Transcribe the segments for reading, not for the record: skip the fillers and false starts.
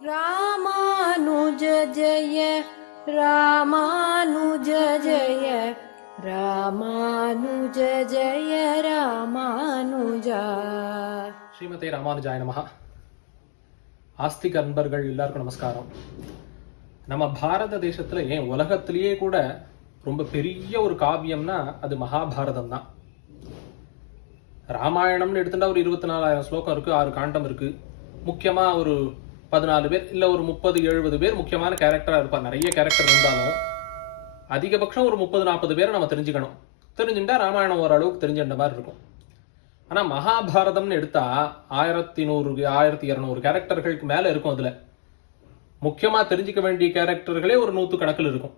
ராமானுஜ ஜெய ராமானுஜ ஜெய ராமானுஜ ஜெய ராமானுஜா. ஸ்ரீமதே ராமானுஜாய நமஹ. ஆஸ்திக அன்பர்கள் எல்லாருக்கும் நமஸ்காரம். நம்ம பாரத தேசத்துல ஏன் உலகத்திலேயே கூட ரொம்ப பெரிய ஒரு காவியம்னா அது மகாபாரதம் தான். ராமாயணம்னு எடுத்துட்டா ஒரு 24,000 ஸ்லோகம் இருக்கு, 6 காண்டம் இருக்கு. முக்கியமா ஒரு 14 பேர் இல்ல ஒரு 30-70 பேர் முக்கியமான கேரக்டரா இருப்பார். நிறைய கேரக்டர் இருந்தாலும் அதிகபட்சம் ஒரு 30-40 பேரை நம்ம தெரிஞ்சுக்கணும். தெரிஞ்சுட்டா ராமாயணம் ஓரளவுக்கு தெரிஞ்சுட்ட மாதிரி இருக்கும். ஆனா மகாபாரதம்னு எடுத்தா 1100-1200 கேரக்டர்களுக்கு மேல இருக்கும். அதுல முக்கியமா தெரிஞ்சுக்க வேண்டிய கேரக்டர்களே ஒரு 100 கணக்கில் இருக்கும்.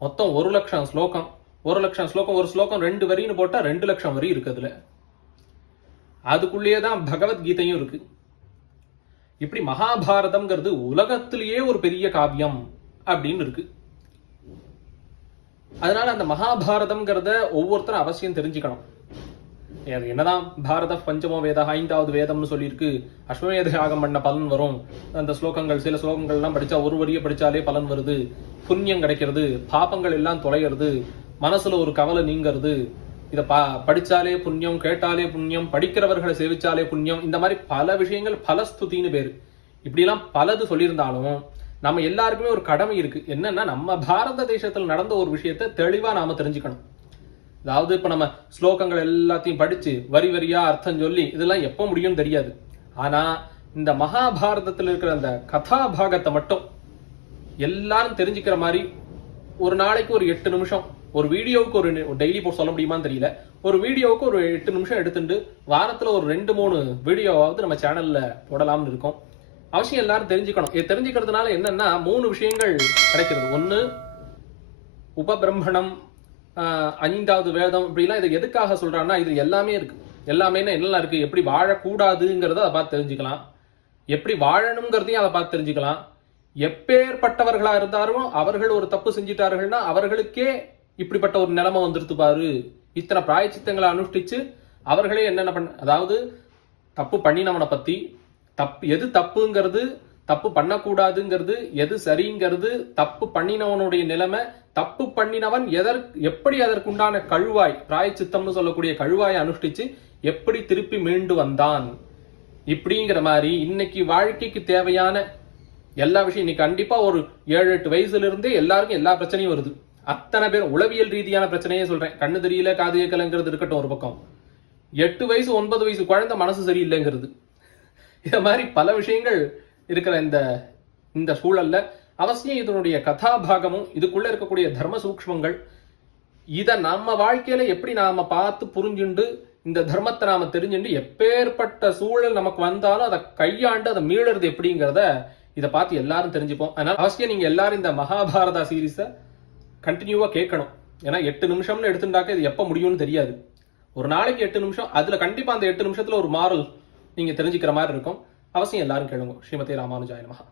மொத்தம் 1,00,000 ஸ்லோகம். 1,00,000 ஸ்லோகம், ஒரு ஸ்லோகம் 2 வரின்னு போட்டா 2,00,000 வரி இருக்கு அதுல. அதுக்குள்ளேயேதான் பகவத்கீதையும் இருக்கு. இப்படி மகாபாரதம்ங்கிறது உலகத்திலேயே ஒரு பெரிய காவியம் அப்படின்னு இருக்கு. அதனால அந்த மகாபாரதம்ங்கிறத ஒவ்வொருத்தரும் அவசியம் தெரிஞ்சுக்கணும். என்னதான் பாரத பஞ்சமோ வேத 5வது வேதம்னு சொல்லியிருக்கு, அஸ்வமேத யாகம் பண்ண பலன் வரும், அந்த ஸ்லோகங்கள் சில ஸ்லோகங்கள் எல்லாம் படிச்சா ஒரு வரியை படிச்சாலே பலன் வருது, புண்ணியம் கிடைக்கிறது, பாபங்கள் எல்லாம் தொலைகிறது, மனசுல ஒரு கவலை நீங்கிறது, இதை படிச்சாலே புண்ணியம், கேட்டாலே புண்ணியம், படிக்கிறவர்களை சேவிச்சாலே புண்ணியம், இந்த மாதிரி பல விஷயங்கள் பலஸ்துதின்னு பேரு. இப்படி எல்லாம் பலது சொல்லியிருந்தாலும் நம்ம எல்லாருக்குமே ஒரு கடமை இருக்கு. என்னன்னா நம்ம பாரத தேசத்தில் நடந்த ஒரு விஷயத்தை தெளிவா நாம தெரிஞ்சுக்கணும். அதாவது இப்ப நம்ம ஸ்லோகங்கள் எல்லாத்தையும் படிச்சு வரி வரியா அர்த்தம் சொல்லி இதெல்லாம் எப்ப முடியும் தெரியாது. ஆனா இந்த மகாபாரதத்தில் இருக்கிற அந்த கதாபாகத்தை மட்டும் எல்லாரும் தெரிஞ்சுக்கிற மாதிரி ஒரு நாளைக்கு ஒரு 8 நிமிஷம், ஒரு வீடியோவுக்கு ஒரு டெய்லி போட்டு சொல்ல முடியுமான்னு தெரியல, ஒரு வீடியோவுக்கு ஒரு 8 நிமிஷம் எடுத்துட்டு வாரத்துல ஒரு 2-3 வீடியோவாவது நம்ம சேனல்ல போடலாம்னு இருக்கோம். அவசியம் எல்லாரும் தெரிஞ்சுக்கணும். இது தெரிஞ்சுக்கிறதுனால என்னன்னா 3 விஷயங்கள் கிடைக்கிறது. ஒண்ணு உபபிரம்மணம், 5வது வேதம், இப்படிலாம் இதை எதுக்காக சொல்றான்னா இது எல்லாமே இருக்கு. எல்லாமே என்னெல்லாம் இருக்கு, எப்படி வாழக்கூடாதுங்கிறத அதை பார்த்து தெரிஞ்சுக்கலாம், எப்படி வாழணுங்கிறதையும் அதை பார்த்து தெரிஞ்சுக்கலாம். எப்பேற்பட்டவர்களா இருந்தாலும் அவர்கள் ஒரு தப்பு செஞ்சிட்டார்கள்னா அவர்களுக்கே இப்படிப்பட்ட ஒரு நிலைமை வந்துருத்து பாரு, இத்தனை பிராயச்சித்தங்களை அனுஷ்டிச்சு அவர்களே என்னென்ன பண்ண, அதாவது தப்பு பண்ணினவனை பத்தி, எது தப்புங்கிறது, தப்பு பண்ணக்கூடாதுங்கிறது, எது சரிங்கிறது, தப்பு பண்ணினவனுடைய நிலைமை, தப்பு பண்ணினவன் எப்படி அதற்குண்டான கழுவாய், பிராயச்சித்தம்னு சொல்லக்கூடிய கழுவாயை அனுஷ்டிச்சு எப்படி திருப்பி மீண்டு வந்தான், இப்படிங்கிற மாதிரி இன்னைக்கு வாழ்க்கைக்கு தேவையான எல்லா விஷயம். இன்னைக்கு கண்டிப்பா ஒரு 7-8 வயசுல இருந்தே எல்லாருக்கும் எல்லா பிரச்சனையும் வருது. அத்தனை பேர் உளவியல் ரீதியான பிரச்சனையே சொல்றேன். கண்ணு தெரியல, காது கேட்கலங்கிறது இருக்கட்டும் ஒரு பக்கம், 8 வயசு 9 வயசு குழந்தை மனசு சரியில்லைங்கிறது, இத மாதிரி பல விஷயங்கள் இருக்கிற இந்த சூழல்ல அவசியம் இதனுடைய கதாபாகமும் இதுக்குள்ள இருக்கக்கூடிய தர்ம சூக்ஷ்மங்கள் இத நம்ம வாழ்க்கையில எப்படி நாம பார்த்து புரிஞ்சுண்டு இந்த தர்மத்தை நாம தெரிஞ்சுண்டு எப்பேற்பட்ட சூழல் நமக்கு வந்தாலும் அதை கையாண்டு அதை மீளறது எப்படிங்கிறத இதை பார்த்து எல்லாரும் தெரிஞ்சுப்போம். அதனால அவசியம் நீங்க எல்லாரும் இந்த மகாபாரதா சீரீஸை கண்டினியூவா கேட்கணும். ஏன்னா 8 நிமிஷம்னு எடுத்துட்டாக்க இது எப்ப முடியும்னு தெரியாது. ஒரு நாளைக்கு 8 நிமிஷம், அதுல கண்டிப்பா அந்த 8 நிமிஷத்துல ஒரு மாரல் நீங்க தெரிஞ்சுக்கிற மாதிரி இருக்கும். அவசியம் எல்லாரும் கேளுங்க. ஸ்ரீமதே ராமானுஜாய நமஹ.